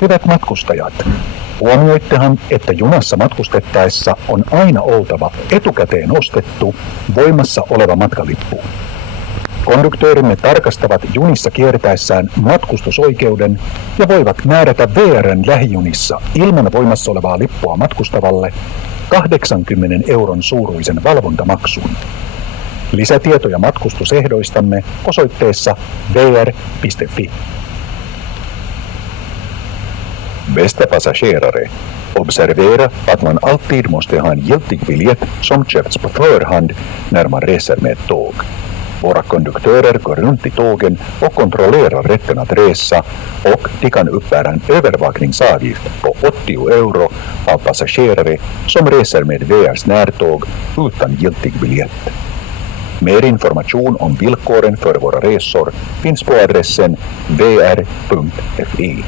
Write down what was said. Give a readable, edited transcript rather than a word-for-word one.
Hyvät matkustajat, huomioittehan, että junassa matkustettaessa on aina oltava etukäteen ostettu voimassa oleva matkalippu. Konduktöörimme tarkastavat junissa kiertäessään matkustusoikeuden ja voivat määrätä VR:n lähijunissa ilman voimassa olevaa lippua matkustavalle 80 € suuruisen valvontamaksun. Lisätietoja matkustusehdoistamme osoitteessa vr.fi. Bästa passagerare, observera att man alltid måste ha en giltig biljett som köpts på förhand när man reser med tåg. Våra konduktörer går runt i tågen och kontrollerar rätten att resa och de kan uppbära en övervakningsavgift på 80 € av passagerare som reser med VRs närtåg utan giltig biljett. Mer information om villkoren för våra resor finns på adressen vr.fi.